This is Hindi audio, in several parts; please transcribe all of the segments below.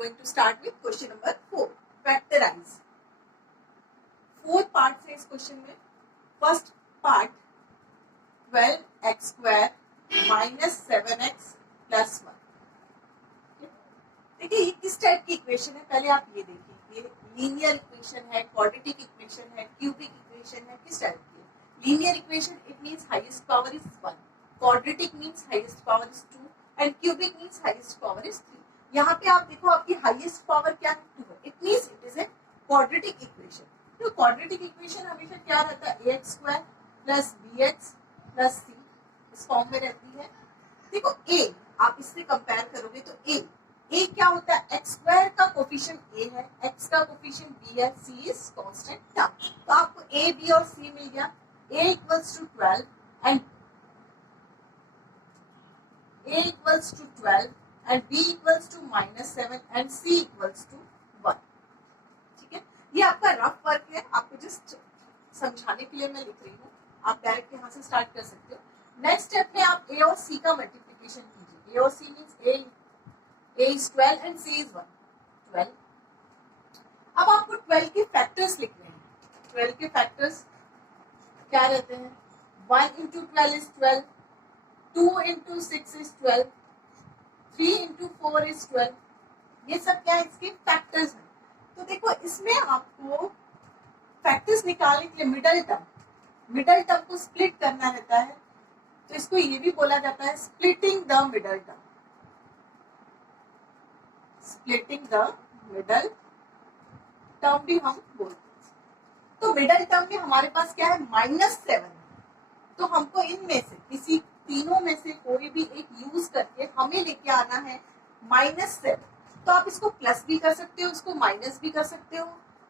going to start with question number 4. Factorize. 4 parts है इस क्वेश्चन में. First part 12x square minus 7x plus 1. देखिए ये किस टाइप की इक्वेशन है, पहले आप ये देखिए. ये लीनियर इक्वेशन है, क्वाड्रेटिक इक्वेशन है, क्यूबिक इक्वेशन है, किस टाइप की है? Linear equation it means highest power is 1, quadratic means highest power is 2 and cubic means highest power is 3. यहाँ पे आप देखो आपकी हाईएस्ट पावर क्या है? 2 है. It means it is a quadratic equation. तो क्वाड्रेटिक इक्वेशन हमेशा क्या रहता है? ax square plus bx plus c इस फॉर्म में रहती है. देखो a आप इससे कंपेयर करोगे तो a क्या होता है? x स्क्वायर का कोफिशिएंट a है, x का कोफिशिएंट b है, c इज कांस्टेंट टर्म. तो आपको a b और c मिल गया. a equals to 12 and a equals to 12 and b equals to -7 and c equals to 1. ठीक है, ये आपका रफ वर्क है, आपको जस्ट समझाने के लिए मैं लिख रही हूँ. आप डायरेक्ट यहाँ से स्टार्ट कर सकते हो. नेक्स्ट स्टेप में आप a और c का मल्टीप्लिकेशन कीजिए. a और c means a is 12 and c is 1. 12. अब आपको 12 के फैक्टर्स लिखने हैं. 12 के फैक्टर्स क्या रहते हैं? 1 into 12 is 12, 2 into 6 is 12, 3 into 4 is 12. ये सब क्या है? इसके फैक्टर्स हैं. तो देखो इसमें आपको फैक्टर्स निकालने के लिए मिडल टर्म को स्प्लिट करना रहता है. तो इसको ये भी बोला जाता है splitting the middle term. Splitting the middle term भी हम बोलते हैं. तो मिडल टर्म में हमारे पास क्या है? -7. तो हमको इनमें से किसी तीनों में से कोई भी एक यूज करके हमें लेके आना है -7. तो आप इसको प्लस भी कर सकते हो, इसको माइनस भी कर सकते हो.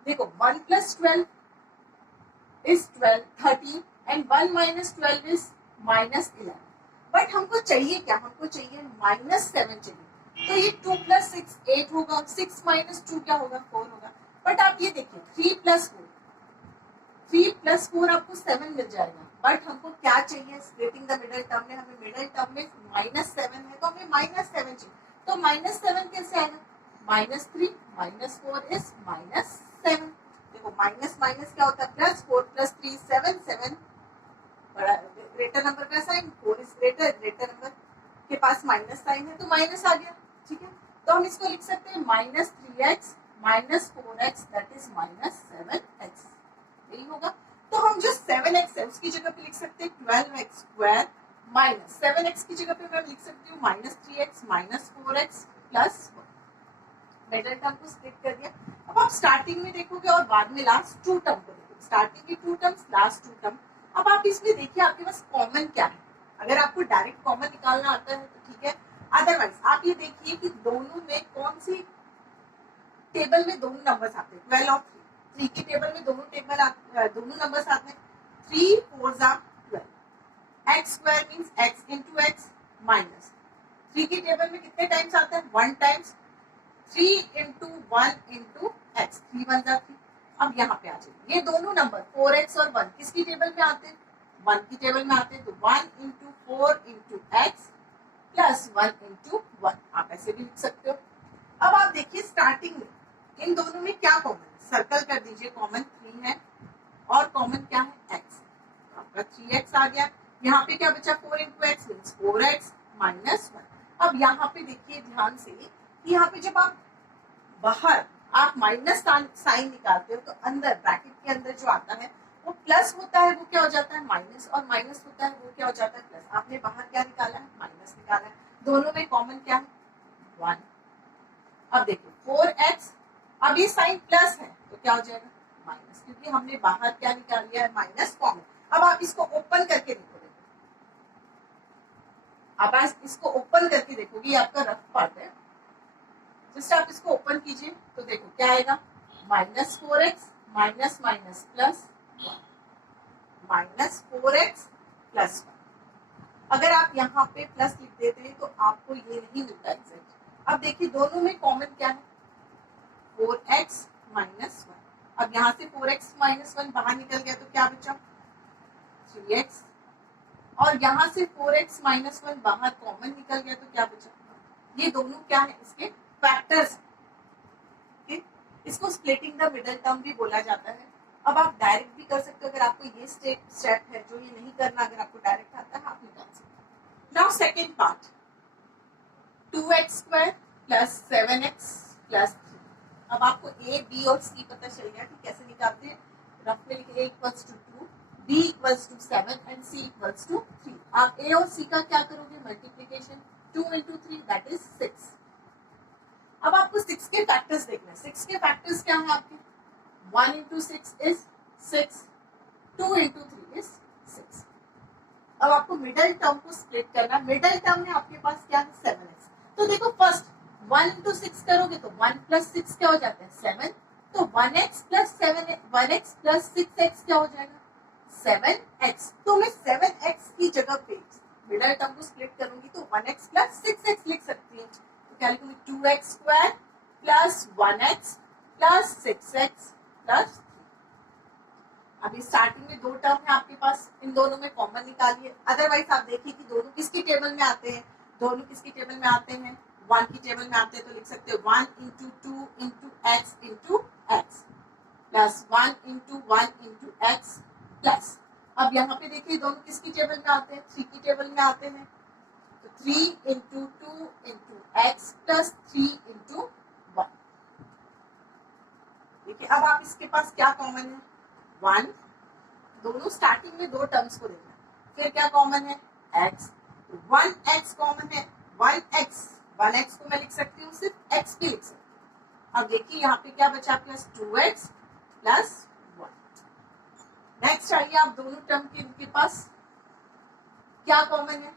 देखो 1 + 12 is 12, 13 and 1 - 12 is -11. बट हमको चाहिए क्या? हमको चाहिए -7 चाहिए. तो ये 2 + 6 8 होगा, 6 - 2 क्या होगा? 4 होगा. बट आप ये देखिए 3 + 4 आपको 7 मिल जाएगा. बट हमको क्या चाहिए? स्प्लिटिंग द मिडल टर्म में हमें मिडल टर्म में -7 है तो हमें -7 चाहिए. तो -7 कैसे आएगा? -3 - 4 इज -7. देखो माइनस क्या होता है? +4 + 3 7 बड़ा ग्रेटर नंबर का साइन, 4 इज ग्रेटर नंबर के पास माइनस साइन है तो माइनस आ गया. ठीक है, तो हम इसको लिख सकते हैं -3x - 4x that is -7x. यही होगा. तो हम जो 7x है उसकी जगह पे लिख सकते हैं 12x स्क्वायर -7x की जगह पे मैं लिख सकती हूँ -3x - 4x + 1. मिडल टर्म को स्प्लिट कर दिया. अब आप स्टार्टिंग में देखोगे और बाद में लास्ट 2 टर्म को देखोगे. स्टार्टिंग की 2 टर्म्स, लास्ट 2 टर्म. अब आप इसमें देखिए आपके पास कॉमन क्या है. अगर आपको डायरेक्ट कॉमन निकालना आता है तो ठीक है, अदरवाइज आप ये देखिए कि दोनों में कौन सी टेबल में दोनों नंबर्स आते हैं. 12 और 3 की टेबल में दोनों नंबर्स आते हैं. 3 4 12. x square means x into x minus 3 की टेबल में कितने टाइम्स आता है? 1 टाइम्स. 3 into 1 into x 3 1 3. अब यहाँ पे आ जाइए, ये दोनों नंबर 4x और 1 किसकी टेबल में आते हैं? 1 की टेबल में आते हैं. तो 1 into 4 into x plus 1 into 1 आप ऐसे भी लिख सकते हो. अब आप देखिए स्टार्टिंग में इन दोनों में क्या कॉमन है? सर्कल कर दीजिए. कॉमन 3 है और कॉमन क्या है? x. आपका 3x आ गया. यहाँ पे क्या बचा? 4 into x मीन्स 4x - 1. अब यहाँ पे देखिए ध्यान से कि यहाँ पे जब आप बाहर आप माइनस साइन निकालते हो तो अंदर ब्रैकेट के अंदर जो आता है वो प्लस होता है, वो क्या हो जाता है? माइनस. और माइनस होता है वो क्या हो जाता है? प्लस. आपने बाहर क्या निकाला है? माइनस निकाला है. दोनों में कॉमन क्या है? 1. अब देखिए 4x, अब ये साइन प्लस है तो क्या हो जाएगा? माइनस, क्योंकि हमने बाहर क्या निकाल लिया है? Minus common. अब आप इसको ओपन करके देखोगे. अब आप इसको ओपन करके देखोगे, ये आपका रफ पार्ट है. जस्ट आप इसको ओपन कीजिए तो देखो क्या आएगा? -4x minus plus 1 -4x + 1. अगर आप यहाँ पे प्लस लिख देते हैं तो आपको ये नहीं मिलता एग्जैक्ट. अब देखिए दोनों में कॉमन क्या है? 4x - 1. अब यहाँ से 4x - 1 बाहर निकल गया तो क्या बचा? 3x. और यहाँ से 4x - 1 बाहर कॉमन निकल गया तो क्या बचा? ये दोनों क्या है? इसके फैक्टर्स. इसको स्प्लिटिंग द मिडल टर्म भी बोला जाता है। अब आप डायरेक्ट भी कर सकते हो, अगर आपको ये स्टेप है जो ये नहीं करना, अगर आपको डायरेक्ट आता है आप निकाल सकते हो। Now second part, 2x² plus 7x plus 3। अब आपको a, b और c पता चल गया कि कैसे निकालते हैं। रफ में लिखे a equals to 2, b equals to 7 and c equals to 3। आप a और c का क्या करोगे, मल्टीप्लीकेशन, 2 into 3 दैट इज 6। अब आपको 6 के फैक्टर्स देखना है। 6 के फैक्टर्स क्या है आपके, 1 into 6 is 6, 2 into 3 is 6। अब आपको मिडल टर्म को स्प्लिट करना। मिडल टर्म में आपके पास क्या है, 7x। तो देखो फर्स्ट 1 into 6 करोगे तो 1 plus 6 क्या हो जाता है, 7। तो 1x plus 6x क्या हो जाएगा, 7x। तो मैं 7x की जगह पे मिडल टर्म को स्प्लिट करूंगी तो 1x plus 6x लिख सकती हूँ। तो क्या लिखूंगी, 2x² plus 1x plus 6x plus 3। अभी स्टार्टिंग में दो टर्म है आपके पास, इन दोनों में कॉमन निकालिए। अदरवाइज आप देखिए कि दोनों किसकी टेबल में आते हैं, दोनों किसकी टेबल में आते हैं, 1 की टेबल में आते हैं। तो लिख सकते हो 1 into 2 into x into x plus 1 into 1 into x plus, अब यहाँ पे देखिए दोनों किसकी टेबल में आते हैं, 3 की टेबल में आते हैं। तो 3 into 2 into x plus 3 into 1। देखिए अब आप इसके पास क्या कॉमन है, 1, दोनों स्टार्टिंग में दो टर्म्स को देखना। फिर क्या कॉमन है, x, 1x कॉमन है, 1x को मैं लिख सकती हूँ, सिर्फ x भी लिख सकती हूँ। अब देखिए यहाँ पे क्या बचा आपके पास, 2x प्लस 1। नेक्स्ट आइए, आप दोनों टर्म के इनके पास क्या कॉमन है,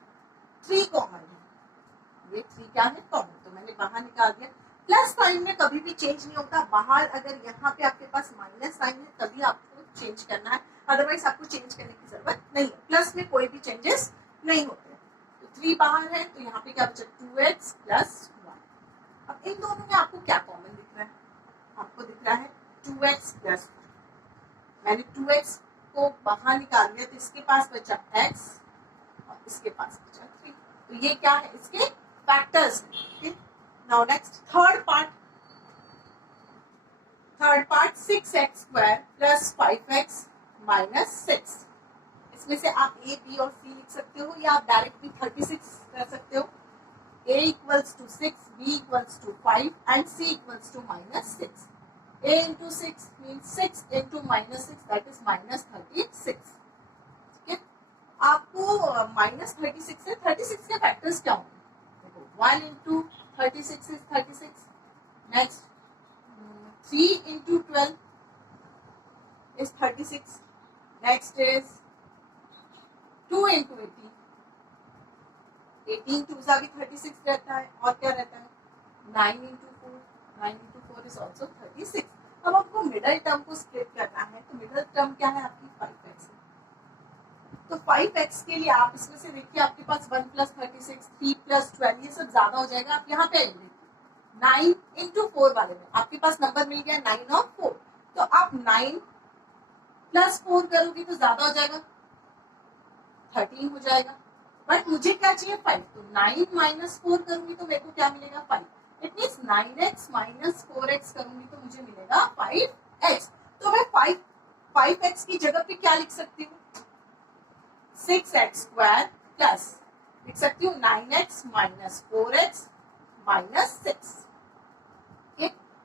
3 कॉमन है। ये 3 क्या है, कॉमन, तो मैंने बाहर निकाल दिया। प्लस साइन में कभी भी चेंज नहीं होता, बाहर अगर यहाँ पे आपके पास माइनस साइन है तभी आपको चेंज करना है, अदरवाइज आपको चेंज करने की जरूरत नहीं है। प्लस में कोई भी चेंजेस नहीं होते। तो 3 बाहर है तो यहाँ पे क्या बचा, 2x प्लस 1। अब इन दोनों में आपको क्या कॉमन दिख रहा है, आपको दिख रहा है 2x प्लस 1। मैंने 2x को बाहर निकाल दिया तो इसके पास बचा x और इसके पास बचा 3। तो ये क्या है, इसके फैक्टर्स हैं। Now next third part 6x² plus 5x minus 6। इसमें से आप a, b और c लिख सकते हो, या आप डायरेक्ट भी 36 कर सकते हो। a equals to 6, b equals to 5 and c equals to minus 6। a into 6 means 6 into minus 6 that is minus 36। ठीक है, आपको माइनस 36 है, 36 के फैक्टर्स क्या होंगे, देखो 1 into 36 is 36। Next 3 into 12 is 36। Next is 2 into 18, 18 to सा भी 36 रहता है, और क्या रहता है 9 into 4 is also 36। अब आपको मिडल टर्म को स्प्लिट करना है, तो मिडल टर्म क्या है आपकी 5x है। तो 5x के लिए आप इसमें से देखिए आपके पास 1 plus 36, 3 plus 12, ये सब ज्यादा हो जाएगा। आप यहाँ पे आएंगे 9 into 4 वाले में आपके पास नंबर मिल गया 9 और 4, तो आप 9 plus 4 करोगे तो ज्यादा हो जाएगा, 13 हो जाएगा। बट मुझे क्या चाहिए 5, तो 9 minus 4 करूंगी तो मेरे को क्या मिलेगा 5। It means 9x minus 4x करूंगी तो मुझे मिलेगा 5x। तो मैं 5x की जगह पे क्या लिख सकती हूँ, 6x² प्लस लिख सकती हूँ 9x minus 4x minus 6।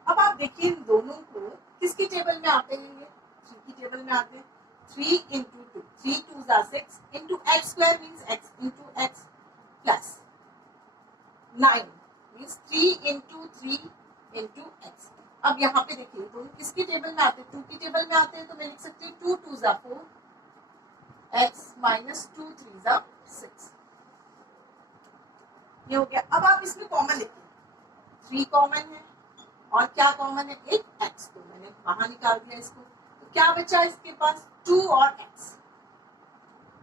अब आप देखिए इन दोनों को किसकी टेबल में आते हैं, ये 3 की टेबल में आते हैं। 3 into 2, 3 2s are 6 into x² means x into x plus 9 means 3 into 3 into x। अब यहाँ पे देखिए दोनों किसकी टेबल में आते हैं, 2 की टेबल में आते हैं। तो मैं लिख सकती हूँ 2 2s are 4 x minus 2 3s are 6। ये हो गया। अब आप इसमें कॉमन लिखिए, 3 कॉमन है और क्या कॉमन है, एक x, तो मैंने बाहर निकाल दिया इसको। तो क्या बचा इसके पास 2 और x,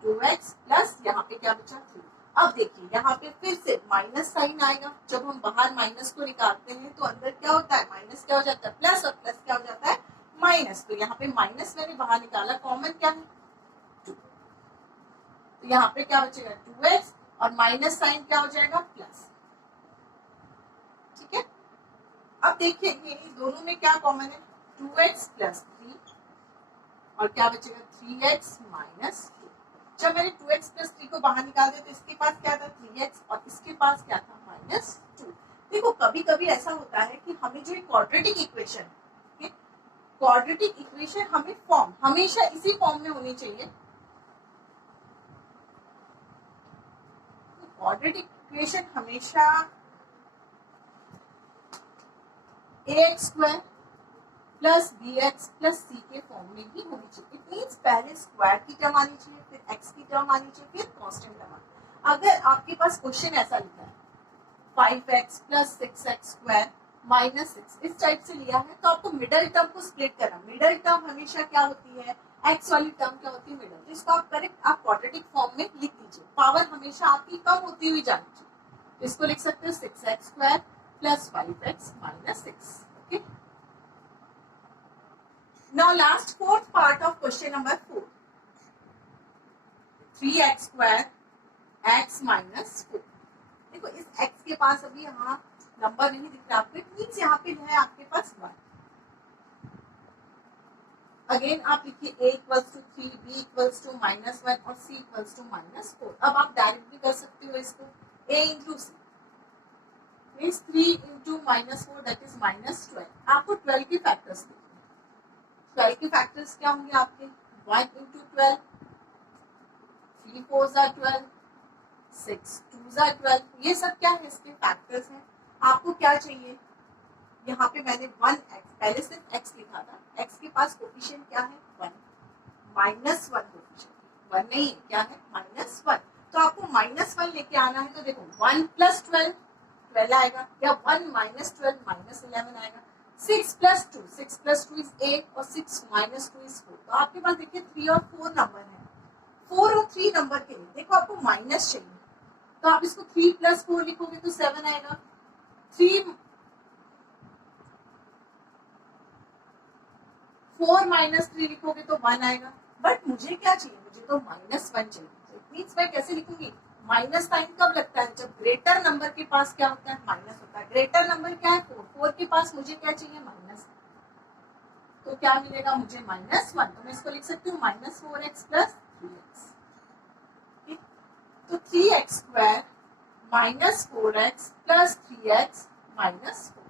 2x प्लस यहाँ पे क्या बचा 3। अब देखिए यहाँ पे फिर से माइनस साइन आएगा। जब हम बाहर माइनस को निकालते हैं तो अंदर क्या होता है, माइनस क्या हो जाता है प्लस, और प्लस क्या हो जाता है माइनस। तो यहाँ पे माइनस मैंने बाहर निकाला, कॉमन क्या है 2। तो यहाँ पे क्या बचेगा 2x और माइनस साइन क्या हो जाएगा प्लस। ठीक है, अब देखिए ये दोनों में क्या कॉमन है, 2x प्लस 3 और क्या बचेगा 3x माइनस 2। जब मैंने 2x प्लस 3 को बाहर निकाल दिया तो इसके पास क्या था 3x और इसके पास क्या था माइनस 2। देखो कभी कभी ऐसा होता है कि हमें जो क्वाड्रेटिक इक्वेशन है, क्वाड्रेटिक इक्वेशन हमें फॉर्म हमेशा इसी फॉर्म में होनी चाहिए। क्वाड्रेटिक इक्वेशन हमेशा ax square plus bx plus c के फॉर्म में ही होनी चाहिए। इट मीन्स पहले स्क्वायर की टर्म आनी चाहिए, फिर x की टर्म आनी चाहिए, फिर कांस्टेंट टर्म आनी। अगर आपके पास क्वेश्चन ऐसा लिखा है 5x plus 6x square minus 6 इस टाइप से लिया है तो आपको मिडल टर्म को स्प्लिट करना। मिडल टर्म हमेशा क्या होती है, x वाली टर्म क्या होती है मिडल, तो इसको आप करेक्ट आप क्वाड्रेटिक फॉर्म में लिख दीजिए। पावर हमेशा आपकी कम होती हुई जानी चाहिए, तो इसको लिख सकते हो 6x square plus 5x minus 6। Okay, now last fourth part of question number 4, 3x square x minus 4। देखो इस x के पास अभी यहाँ नंबर नहीं दिख रहा आपको, मीन्स यहाँ पे है आपके पास 1। अगेन आप लिखिए a equals to 3, b equals to -1 और c इक्वल्स टू -4। अब आप डायरेक्ट भी कर सकते हो इसको, a into c means 3 into -4 that is -12। आपको 12 के फैक्टर्स लिखने, 12 के फैक्टर्स क्या होंगे आपके 1 इंटू 12, 3 4 ज़ा 12, 6 2 ज़ा 12, ये सब क्या है इसके फैक्टर्स हैं। आपको क्या चाहिए, यहाँ पे मैंने 1x पहले सिर्फ x लिखा था, x के पास कोफिशिएंट क्या है 1, -1 कोफिशिएंट 1 नहीं क्या है -1, तो आपको -1 लेके आना है। तो देखो 1 प्लस 12 12 आएगा, या 1 माइनस 12 -11 आएगा। 6 प्लस 2 6 प्लस 2 इज 8 और 6 माइनस 2 इज 4। तो आपके पास देखिए 3 और 4 नंबर है। 4 और 3 नंबर के लिए देखो आपको माइनस चाहिए, तो आप इसको 3 प्लस 4 लिखोगे तो 7 आएगा। 4 माइनस 3 लिखोगे तो 1 आएगा। बट मुझे क्या चाहिए, मुझे तो -1 चाहिए। मीन्स मैं कैसे लिखूंगी, माइनस साइन कब लगता है, जब ग्रेटर नंबर के पास क्या होता है माइनस होता है। ग्रेटर नंबर क्या है 4, 4 के पास मुझे क्या चाहिए माइनस, तो क्या मिलेगा मुझे -1। तो मैं इसको लिख सकती हूँ -4x प्लस 3x। तो 3x square -4x plus 3x -4।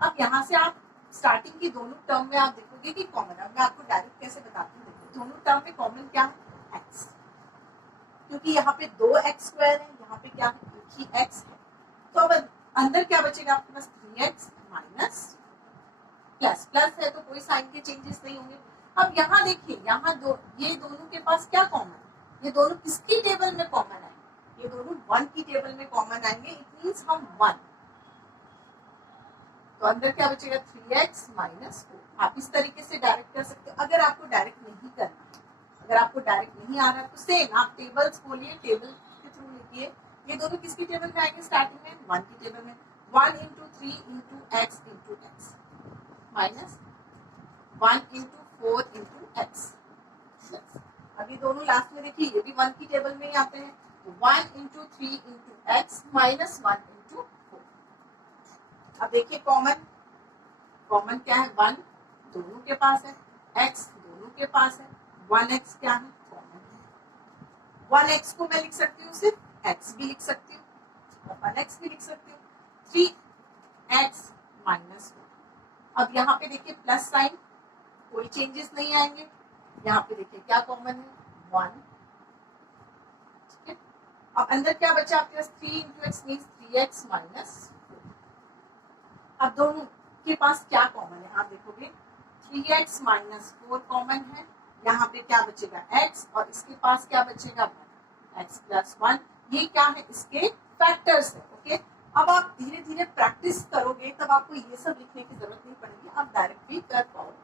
अब यहाँ से आप स्टार्टिंग की दोनों टर्म में आप देखोगे कि कॉमन, अब मैं आपको डायरेक्ट कैसे बताती हूँ। दोनों टर्म में कॉमन क्या है x, क्योंकि यहाँ पे 2x स्क्वायर है, यहाँ पे क्या है एक ही x है। तो अब अंदर क्या बचेगा आपके पास 3x माइनस प्लस प्लस है तो कोई साइन के चेंजेस नहीं होंगे। अब यहाँ देखिए यहाँ ये दोनों के पास क्या कॉमन है, ये दोनों किसकी टेबल में कॉमन आएंगे, ये दोनों 1 की टेबल में कॉमन आएंगे। इट मीन्स हम 1, तो अंदर क्या बचेगा 3x माइनस 4। आप इस तरीके से डायरेक्ट कर सकते हो। अगर आपको डायरेक्ट नहीं करना है, अगर आपको डायरेक्ट नहीं आ रहा है तो सेम आप टेबल्स खोलिए, टेबल के थ्रू लिखिए। ये दोनों किसकी टेबल में आएंगे, स्टार्टिंग में 1 की टेबल में। 1 into 3 into x into x minus 1 into 4 into x. अभी दोनों लास्ट में देखिए ये भी 1 की टेबल में ही आते हैं। 1 into 3 into x minus 1 into 4। अब देखिए कॉमन, कॉमन क्या है 1 दोनों के पास है, x दोनों के पास है, 1x क्या है कॉमन है। 1x को मैं लिख सकती हूँ सिर्फ x भी लिख सकती हूँ और 1x भी लिख सकती हूँ। 3x minus 1। अब यहाँ पे देखिए प्लस साइन, कोई चेंजेस नहीं आएंगे। यहाँ पे देखिए क्या कॉमन है 1, ठीक है। अब अंदर क्या बचा आपके पास 3 into x means 3x minus 4। अब दोनों के पास क्या कॉमन है, आप देखोगे 3x माइनस 4 कॉमन है। यहाँ पे क्या बचेगा x और इसके पास क्या बचेगा 1, x प्लस 1। ये क्या है इसके फैक्टर्स है। ओके, अब आप धीरे धीरे प्रैक्टिस करोगे तब आपको ये सब लिखने की जरूरत नहीं पड़ेगी, आप डायरेक्ट भी कर पाओगे।